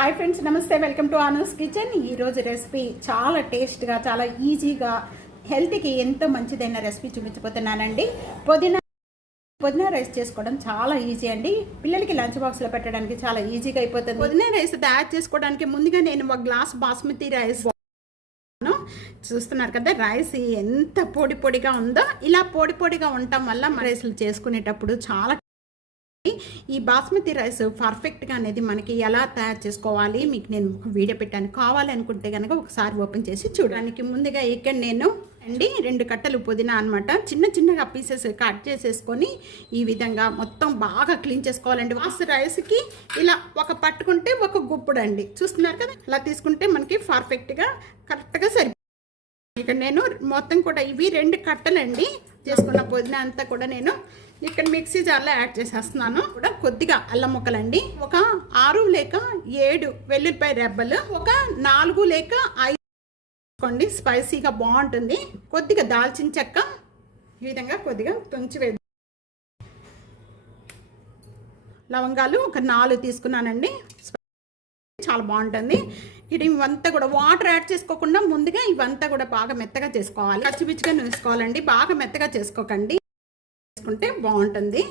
Hi friends నమస్తే welcome to Anas kitchen ఈరోజు recipe చాలా టేస్ట్గా చాలా ఈజీగా హెల్త్కి ఎంతో మంచిదైన రెసిపీ చూపించబోతున్నానండి. పుదీనా పుదీనా రైస్ చేసుకోవడం చాలా ఈజీ అండి. పిల్లలకి లంచ్ బాక్స్లో పెట్టడానికి చాలా ఈజీగా అయిపోతుంది. పుదీనా రైస్ తయారు చేసుకోవడానికి ముందుగా నేను ఒక గ్లాస్ బాస్మతి రైస్ చూస్తున్నారు కదా రైస్ ఎంత పొడి పొడిగా ఉందో ఇలా పొడి పొడిగా ఉండటం వల్ల రైస్లు చేసుకునేటప్పుడు చాలా ఈ బాస్మతి రైస్ పర్ఫెక్ట్గా అనేది మనకి ఎలా తయారు చేసుకోవాలి? మీకు నేను ఒక వీడియో పెట్టాను. కావాలనుకుంటే కనుక ఒకసారి ఓపెన్ చేసి చూడడానికి ముందుగా ఇక్కడ నేను అండి రెండు కట్టలు పుదీనా అనమాట చిన్న చిన్నగా పీసెస్ కట్ చేసేసుకొని ఈ విధంగా మొత్తం బాగా క్లీన్ చేసుకోవాలండి. వాస్ రైస్కి ఇలా ఒక పట్టుకుంటే ఒక గుప్పుడు అండి చూస్తున్నారు కదా? అలా తీసుకుంటే మనకి పర్ఫెక్ట్గా కరెక్ట్గా సరి ఇక్కడ నేను మొత్తం కూడా ఇవి రెండు కట్టలండి. చేసుకున్న పుదీనా అంతా కూడా నేను ఇక్కడ మిక్సీ జార్లో యాడ్ చేసేస్తున్నాను. కూడా కొద్దిగా అల్లం ముక్కలండి. ఒక ఆరు లేక ఏడు వెల్లుల్లిపాయ రెబ్బలు ఒక నాలుగు లేక ఐదు తీసుకోండి స్పైసీగా బాగుంటుంది. కొద్దిగా దాల్చిన చెక్క ఈ విధంగా కొద్దిగా తుంచి వే లవంగాలు ఒక నాలుగు తీసుకున్నానండి. చాలా బాగుంటుంది. ఇది ఇవంతా కూడా వాటర్ యాడ్ చేసుకోకుండా ముందుగా ఇవంతా కూడా బాగా మెత్తగా చేసుకోవాలి. పచ్చిపిచ్చిగా నూసుకోవాలండి. బాగా మెత్తగా చేసుకోకండి. చేసుకుంటే బాగుంటుంది.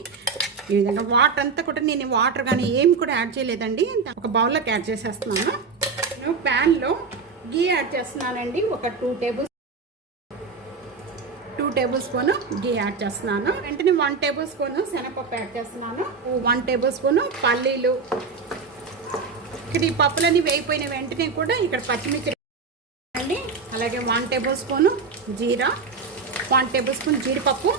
ఈ విధంగా వాటర్ అంతా కూడా నేను వాటర్ కానీ ఏం కూడా యాడ్ చేయలేదండి. ఒక బౌల్లోకి యాడ్ చేసేస్తున్నాను. నేను ప్యాన్లో గీ యాడ్ చేస్తున్నానండి. ఒక two table two tablespoon ghee add చేస్తున్నాను. వెంటనే వన్ టేబుల్ స్పూన్ శనగపప్పు యాడ్ చేస్తున్నాను. వన్ టేబుల్ స్పూన్ పల్లీలు ఇక్కడ ఈ పప్పులన్నీ వేయిపోయిన వెంటనే కూడా ఇక్కడ పచ్చిమిర్చి అండి. అలాగే one tablespoon jeera one tablespoon జీడిపప్పు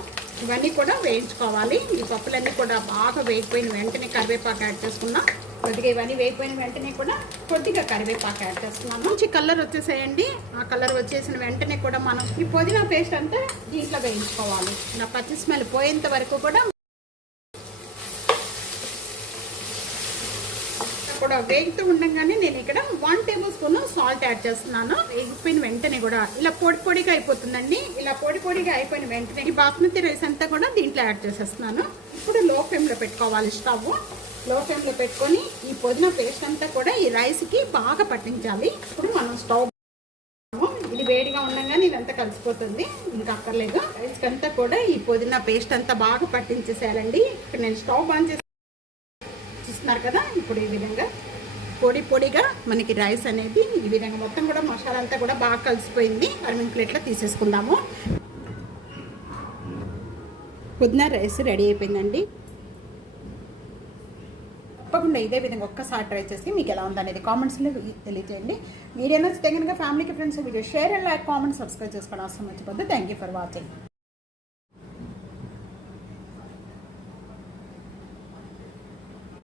ఇవన్నీ కూడా వేయించుకోవాలి. ఈ పప్పులన్నీ కూడా బాగా వేగిపోయిన వెంటనే కరివేపాకు యాడ్ చేసుకున్నాం కొద్దిగా ఇవన్నీ వేగిపోయిన వెంటనే కూడా కొద్దిగా కరివేపాకు యాడ్ చేసుకున్నాం మంచి కలర్ వచ్చేసేయండి. ఆ కలర్ వచ్చేసిన వెంటనే కూడా మనం ఈ పుదీనా పేస్ట్ అంతా దీంట్లో వేయించుకోవాలి. నా పచ్చి స్మెల్ పోయేంత వరకు కూడా కూడా వేగుతూ ఉండగానే నేను ఇక్కడ one tablespoon salt add చేస్తున్నాను. వేగిపోయిన వెంటనే కూడా ఇలా పొడి పొడిగా అయిపోతుందండి. ఇలా పొడి పొడిగా అయిపోయిన వెంటనే ఈ బాస్మతి రైస్ అంతా కూడా దీంట్లో యాడ్ చేసేస్తున్నాను. ఇప్పుడు లో ఫ్లేమ్లో పెట్టుకోవాలి స్టవ్. లో ఫ్లేమ్లో పెట్టుకొని ఈ పొదిన పేస్ట్ అంతా కూడా ఈ రైస్కి బాగా పట్టించాలి. ఇప్పుడు మనం స్టవ్ ఇది వేడిగా ఉండగానే ఇదంతా కలిసిపోతుంది. ఇంకా అక్కర్లేదు. రైస్కి అంతా కూడా ఈ పుదీనా పేస్ట్ అంతా బాగా పట్టించేసేయాలండి. ఇక్కడ నేను స్టవ్ ఆన్ చేసి చూస్తున్నారు కదా ఇప్పుడు ఈ విధంగా పొడి పొడిగా మనకి రైస్ అనేది ఈ విధంగా మొత్తం కూడా మసాలా అంతా కూడా బాగా కలిసిపోయింది. అరవింగ్ ప్లేట్లో తీసేసుకుందాము. పుదీనా రైస్ రెడీ అయిపోయిందండి. తప్పకుండా ఇదే విధంగా ఒక్కసారి ట్రై చేసి మీకు ఎలా ఉందనేది కామెంట్స్లో తెలియజేయండి వీడియో నచ్చితే కనుక ఫ్యామిలీకి friends video share and like comment subscribe చేసుకోవడం అవసరం వచ్చిపోద్ది థ్యాంక్ యూ ఫర్ వాచింగ్